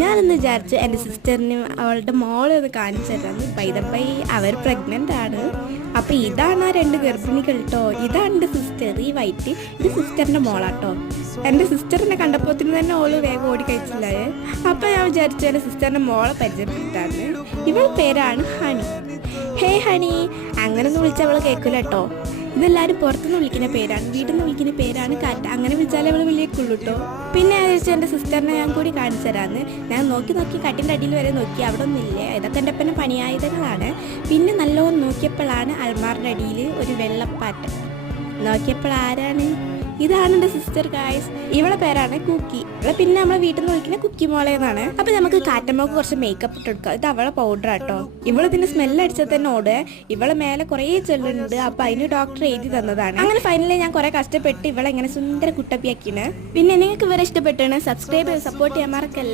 ഞാനൊന്ന് വിചാരിച്ചു എൻ്റെ സിസ്റ്ററിനും അവളുടെ മോളെ ഒന്ന് കാണിച്ചു തരാമെന്ന്. പൈതപ്പൈ അവർ പ്രഗ്നൻ്റ് ആണ്. അപ്പോൾ ഇതാണ് ആ 2 ഗർഭിണികൾ കേട്ടോ. ഇതാണ് എൻ്റെ സിസ്റ്റർ, ഈ വൈറ്റ്. ഇത് സിസ്റ്ററിൻ്റെ മോളാട്ടോ. എൻ്റെ സിസ്റ്ററിനെ കണ്ടപ്പോത്തിന് തന്നെ ഓള് വേഗം ഓടി കഴിച്ചില്ലേ. അപ്പോൾ ഞാൻ വിചാരിച്ചു എൻ്റെ സിസ്റ്ററിൻ്റെ മോളെ പരിചയപ്പെടുത്താന്ന്. ഇവൾ പേരാണ് ഹണി. ഹേ ഹണി, അങ്ങനൊന്നും വിളിച്ചാൽ അവൾ കേൾക്കില്ല കേട്ടോ. ഇതെല്ലാവരും പുറത്തുനിന്ന് വിളിക്കുന്ന പേരാണ്, വീട്ടിൽ നിന്ന് വിളിക്കുന്ന പേരാണ് കാറ്റ. അങ്ങനെ വിളിച്ചാലേ അവൾ വിളിയേക്കുള്ളൂ കേട്ടോ. പിന്നെ ഞാൻ വിളിച്ചു എൻ്റെ സിസ്റ്ററിനെ ഞാൻ കൂടി കാണിച്ചു തരാമെന്ന്. ഞാൻ നോക്കി കട്ടിൻ്റെ അടിയിൽ വരെ നോക്കി, അവിടെ ഒന്നുമില്ലേ. ഇതൊക്കെ എൻ്റെ അപ്പൻ്റെ പണിയായുധങ്ങളാണ്. പിന്നെ നല്ലോണം നോക്കിയപ്പോഴാണ് അൽമാറിൻ്റെ അടിയിൽ ഒരു വെള്ളപ്പാറ്റ. നോക്കിയപ്പോൾ ആരാണ്? ഇതാണ് എൻ്റെ സിസ്റ്റർ ഗായ്സ്. ഇവളെ പേരാണ് കുക്കി. ഇവളെ പിന്നെ നമ്മളെ വീട്ടിൽ നിന്ന് വിളിക്കുന്ന കുക്കി മോളെ എന്നാണ്. അപ്പൊ നമുക്ക് കാറ്റമ്മക്ക് കുറച്ച് മേക്കപ്പ് ഇട്ട് കൊടുക്കാം. ഇത് അവളെ പൗഡർ ആട്ടോ. ഇവളതിന്റെ സ്മെല്ല് അടിച്ചാൽ തന്നെ ഓട്. ഇവളെ മേലെ കുറേ ചെള്ളുണ്ട്. അപ്പൊ അതിന് ഡോക്ടർ എഴുതി തന്നതാണ്. അങ്ങനെ ഫൈനലി ഞാൻ കുറെ കഷ്ടപ്പെട്ട് ഇവളെ ഇങ്ങനെ സുന്ദര കുട്ടപ്പിയാക്കിയാണ്. പിന്നെ നിങ്ങൾക്ക് ഇവരെ ഇഷ്ടപ്പെട്ടാണ് സബ്സ്ക്രൈബ് ചെയ്ത് സപ്പോർട്ട് ചെയ്യാൻ മറക്കല്ലേ.